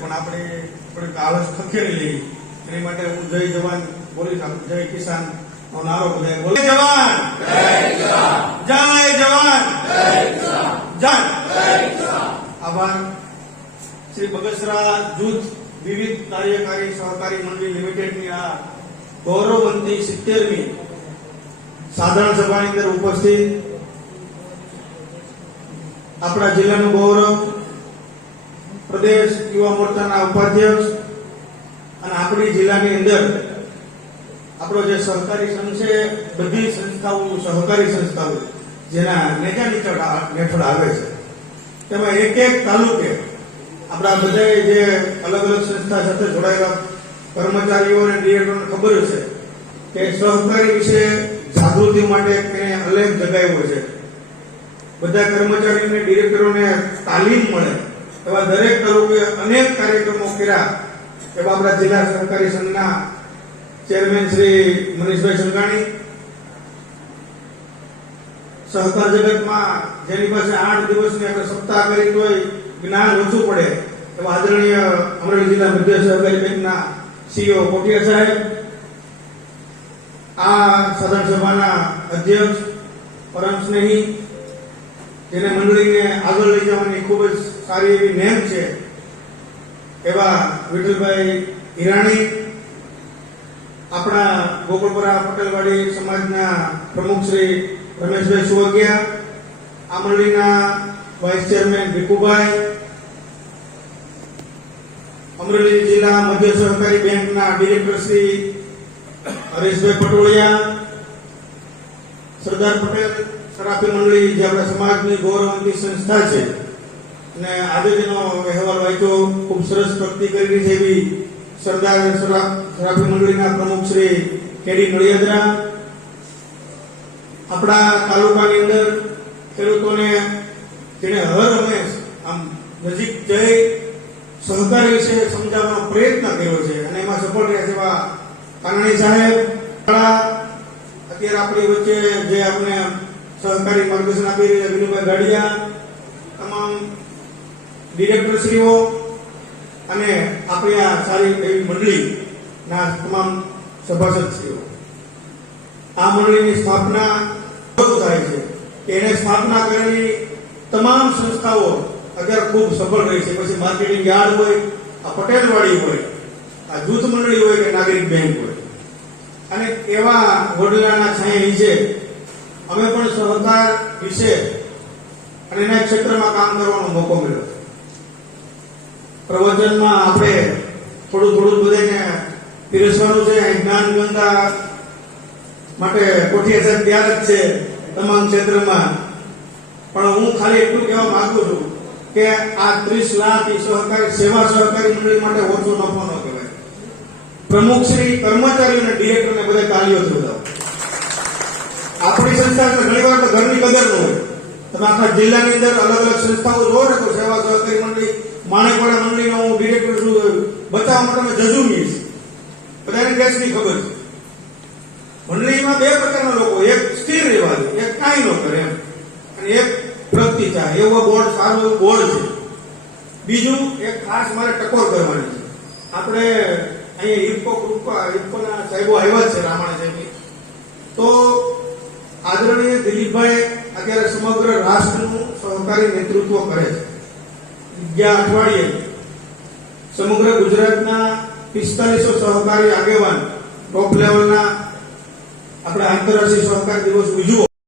પણ આપણે થોડીક આળસ ખંખેરી લઈ એની માટે હું જય જવાન બોલીશ. જય કિસાન નો નારો બધા બોલે. જય જવાન જય જવાન જય. આભાર. શ્રી બગસરા જૂથ વિવિધ કાર્યકારી સહકારી મંડળી લિમિટેડની આ ગૌરવવંતી 70મી સાધારણ સભાની અંદર ઉપસ્થિત આપણા જિલ્લાનું ગૌરવ, પ્રદેશ યુવા મોરચાના ઉપાધ્યક્ષ અને આપણી જિલ્લાની અંદર આપણો જે સહકારી સંઘ છે, બધી સંસ્થાઓ સહકારી સંસ્થાઓ જેના નેજા હેઠળ આવે છે, તેમાં એક એક તાલુકે આપણા બધા જે અલગ અલગ સંસ્થા સાથે જોડાયેલા કર્મચારીઓ અને ડિરેક્ટરોને ખબર છે કે સહકારી વિશે જાગૃતિ માટે એને અલેખ જગાવ્યો છે. બધા કર્મચારી અને ડિરેક્ટરોને તાલીમ મળે એવા દરેક તાલુકે અનેક કાર્યક્રમો કર્યા એવા આપણા જિલ્લા સહકારી સંઘના ચેરમેન શ્રી મનીષભાઈ સંઘાણી, સહકાર જગતમાં જેની પાસે 8 દિવસની આપણે સપ્તાહ કરી તોય જ્ઞાન ઓછું પડે એવા આદરણીય અમરેલી જિલ્લા મધ્ય સહકારી બેંકના સીઈઓ કોઠિયા સાહેબ, આ સાધારણ સભાના અધ્યક્ષ પરમ સ્નેહી, જેને મંડળીને આગળ લઈ જવાની ખૂબ જ સારી એવી નેમ છે એવા વિઠ્ઠલભાઈ હિરાણી, આપણા ગોકુળપુરા પટેલવાડી સમાજના પ્રમુખ શ્રી રમેશભાઈ સુવગિયા, આ મંડળીના વાઇસ ચેરમેન ભીખુભાઈ, અમરેલી જિલ્લા મધ્ય સહકારી બેંકના ડિરેક્ટર શ્રી હરેશભાઈ પટોળિયા, સરદાર પટેલ સરાફી મંડળી જે આપણા સમાજની ગૌરવવંતી સંસ્થા છે અને આજે જેનો અહેવાલ વાંચ્યો ખૂબ સરસ પ્રગતિ કરી છે એવી સરદાર સરાફી મંડળીના પ્રમુખ શ્રી કેડી નળિયાદરા, આપણા તાલુકાની અંદર ખેડૂતોને જેને હર હંમેશ આમ નજીક જઈ સહકારી વિશે સમજાવવાનો પ્રયત્ન કર્યો છે અને એમાં સફળ રહ્યા છે એવા કાનાણી સાહેબ, અત્યારે આપણી વચ્ચે જે આપણે સહકારી માર્ગદર્શન આપી રહ્યા વિનુભાઈ ગાડિયા, તમામ ડિરેક્ટરશ્રીઓ અને આપણી આ સારી એવી મંડળીના તમામ સભાસદશ્રીઓ. આ મંડળીની સ્થાપના થાય છે કે એને સ્થાપના કરેલી તમામ સંસ્થાઓ અત્યારે ખૂબ સફળ રહી છે. પછી માર્કેટિંગ યાર્ડ હોય, આ પટેલવાડી હોય, આ જૂથ મંડળી હોય કે નાગરિક બેંક હોય, અને એવા વડલાના છાંયા નીચે અમે પણ સહકાર વિશે અને એના ક્ષેત્રમાં કામ કરવાનો મોકો મળ્યો. પ્રવચનમાં આપણે થોડું બધાને પીરસવાનું છે. જ્ઞાન ગંગા માટે કોઠિયા સાહેબ તૈયાર જ છે તમામ ક્ષેત્રમાં, પણ હું ખાલી એટલું કહેવા માંગુ છું કે આ 30 લાખ સહકારી સેવા સહકારી મંડળી માટે ઓછો નફો ન કહેવાય. પ્રમુખ શ્રી, કર્મચારીઓ અને ડિરેક્ટરને બધા તાળીઓથી વધાવો. આપણી સંસ્થા ઘણી વાર તો ઘરની કદર ન હોય. તમે આખા જિલ્લાની અંદર અલગ અલગ સંસ્થાઓ જોવો ને તો સેવા સહકારી મંડળી, માણેકવાડા મંડળીનો હું ડિરેક્ટર છું, બતાવવા માટે જજુમીશ. બધાને દેશની ખબર છે. મંડળીમાં 2 પ્રકારના લોકો, એક સ્થિર રહેવા દે, એક કાંઈ ન કરે એમ, અને એક પ્રગતિ ચાહે એવું બોર્ડ, સારું એવું બોર્ડ છે. બીજું એક ખાસ મારે ટકોર કરવાની છે. આપણે અહીંયા ઇફકોના સાહેબો આવ્યા છે, રામાણા સાહેબ. તો આદરણીય દિલીપભાઈ અત્યારે સમગ્ર રાષ્ટ્રનું સહકારી નેતૃત્વ કરે છે. ગયા અઠવાડિયે સમગ્ર ગુજરાતના 4500 સહકારી આગેવાન ટોપ લેવલના આપણે આંતરરાષ્ટ્રીય સહકાર દિવસ ઉજવો